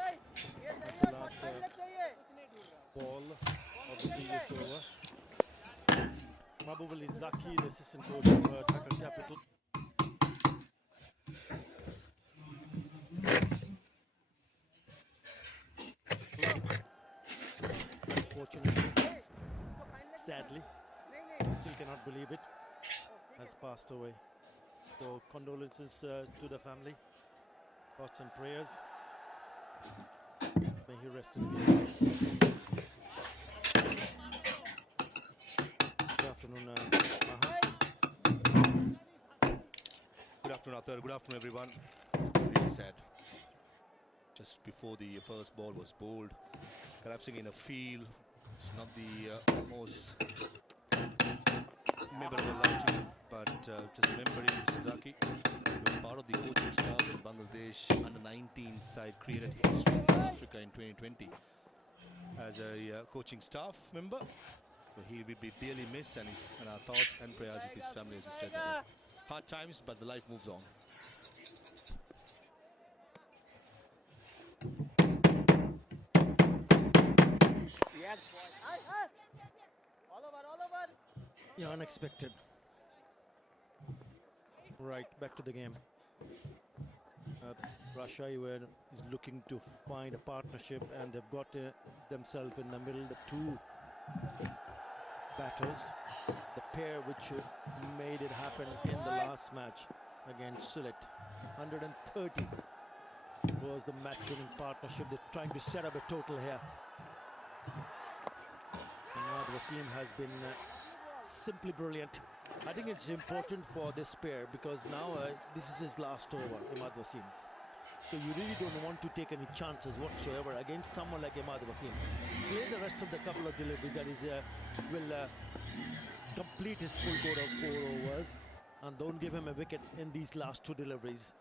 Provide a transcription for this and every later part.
last ball of the previous over. Mahbub Ali Zaki, the assistant coach of Dhaka Capital. Unfortunately, sadly, still cannot believe it, has passed away. So condolences to the family, thoughts and prayers. May he rest in peace. Good afternoon, Maha. Good afternoon, Arthur. Good afternoon, everyone. Really sad. Just before the first ball was bowled, collapsing in a field. It's not the most memorable outing, but just remembering Sasaki, who was part of the coaching staff in Bangladesh under-19 side, created history in South Africa in 2020 as a coaching staff member. So he will be dearly missed, and our thoughts and prayers with his family, as you said. Hard times, but the life moves on. Yeah, unexpected. Right, back to the game. Russia is looking to find a partnership, and they've got themselves in the middle, the two batters, the pair which made it happen in the last match against Sylhet. 130 was the match-winning partnership. They're trying to set up a total here. Imad Wasim has been simply brilliant. I think it's important for this pair because now this is his last over, Imad Wasim's. So you really don't want to take any chances whatsoever against someone like Imad Wasim. Play the rest of the couple of deliveries that is will complete his full quota of 4 overs, and don't give him a wicket in these last 2 deliveries.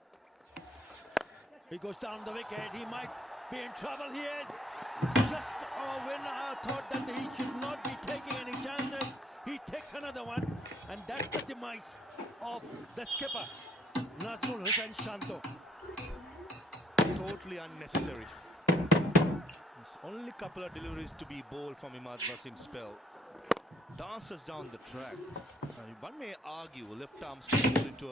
He goes down the wicket. He might be in trouble. He is. Just when I thought that he should not be taking any chances, he takes another one, and that's the demise of the skipper, Nazmul Hussain Shanto. Totally unnecessary. There's only a couple of deliveries to be bowled from Imad Wasim's spell. Dances down the track. One may argue left arm bowled into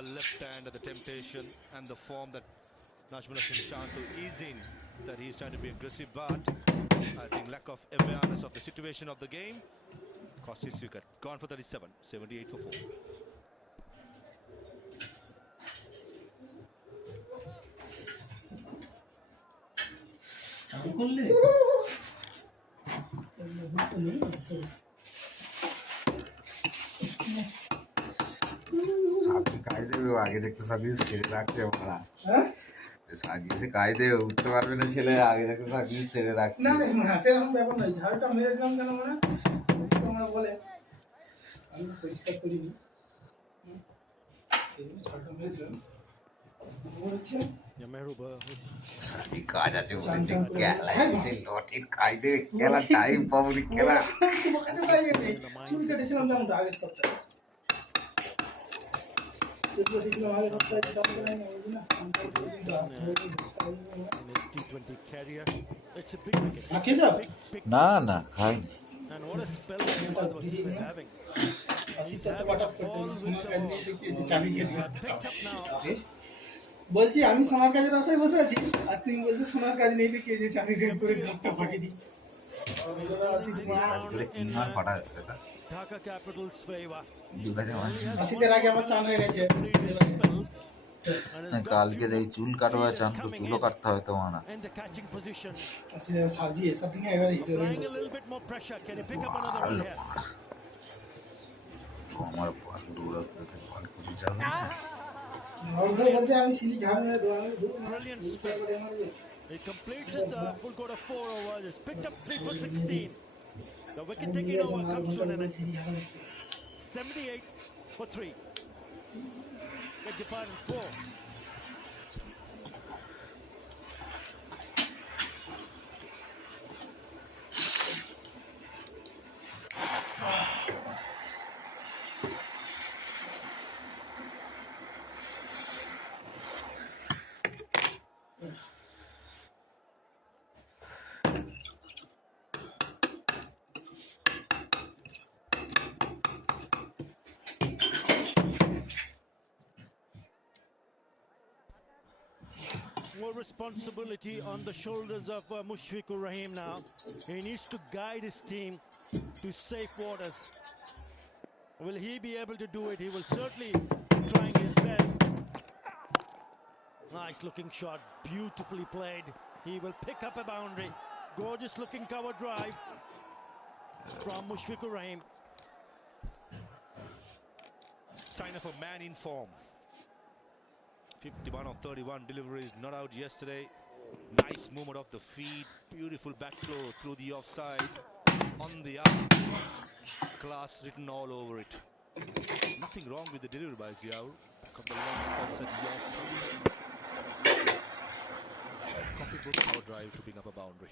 a left hand at the temptation and the form that Nazmul Hussain Shanto is in, that he's trying to be aggressive, but I think lack of awareness of the situation of the game cost his wicket. Gone for 37, 78 for 4. आगे देखते साथी सेरे रखते बड़ा साथी से कायदे उठते पारबे ना ছেলে আগে দেখতে সাথী সেরে রাখছে না না সেরকম ব্যাপার নয় ঝাড়টা মেরে দিলাম কেন মানে তোমরা বলে আমি পরিষ্কার করিনি এই ঝাড়টা মেরে দিলাম বলছে या मेहरूबा सभी काज আছে বলেছে খেলা এসে লটের কায়দে খেলা টাইম পাবলিক খেলা তোমাকে তো তাই নেই চুল কেটেছিলাম যেমন আগে সপ্তাহে T20 carrier. It's a big wicket. Big, না না খাই and what a spell that Imad Wasim is having. He's having a ball with the ball. Picked up now. বলছি আমি সোনার কাজের আশায় বসে আছি আর তুমি বলছো সোনার কাজ নেই দেখে যে চাকরি গেট করে গ্রাফটা ফাটিয়ে দিই Dhaka Capital's favor. আসিদের আগে আমার চান হয়ে গেছে কালকে এই চুল কাটবা চান তো চুলও কাটতে হয় তোমার না In the catching position. আসিদের সাজিয়ে সব দিনে একবার হিট করে Applying a little bit more pressure. Can he pick up another one here? আমার বল দৌড়াতে বল কিছু যাবে ওই বলছে আমি সিলি ঝাড় মেরে দৌড়াবো Brilliant spell. He completes the full quota of 4 overs. He's picked up 3 for 16. The wicket taking over comes to an end. 78 for 3. Beg your pardon, 4. more responsibility on the shoulders of Mushfiqur Rahim now. He needs to guide his team to safe waters. Will he be able to do it? He will certainly be trying his best. Nice looking shot, beautifully played. He will pick up a boundary. Gorgeous looking cover drive from Mushfiqur Rahim. Sign of a man in form. 51 of 31 deliveries, not out yesterday. Nice movement of the feet, beautiful back throw through the offside, on the up. Class written all over it. Nothing wrong with the delivery by Ziaur. Back of the long sunset lost. Copybook power drive to bring up a boundary.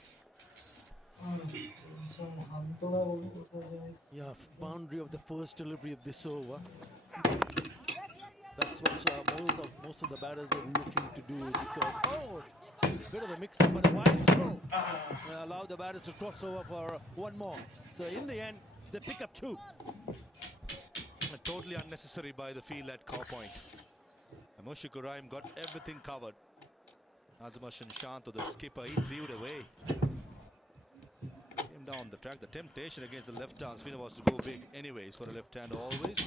Yeah, boundary of the first delivery of this over. That's what most of the batters are looking to do, because bit of a mix-up and a wide throw. Allow the batters to cross over for one more. So in the end, they pick up 2. Totally unnecessary by the field at Cow Point. Mushfiqur Rahim got everything covered. Azamashan Shanto, the skipper, he threw it away. Came down the track. The temptation against the left arm spinner was to go big anyways for a left hand always.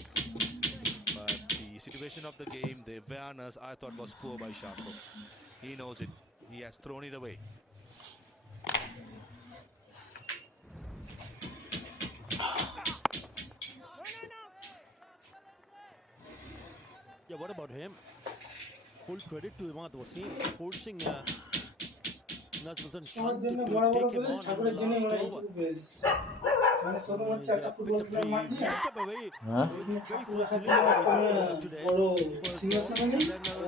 But the situation of the game, the awareness, I thought was poor by Shanto. He knows it. He has thrown it away. Yeah, what about him? Full credit to Imad Wasim forcing Nazmuddin Khan to take him on in the last over. মানে সরু হচ্ছে একটা football খেলার মাঠ নিয়ে Picked up a very হ্যাঁ first delivery today. বড় senior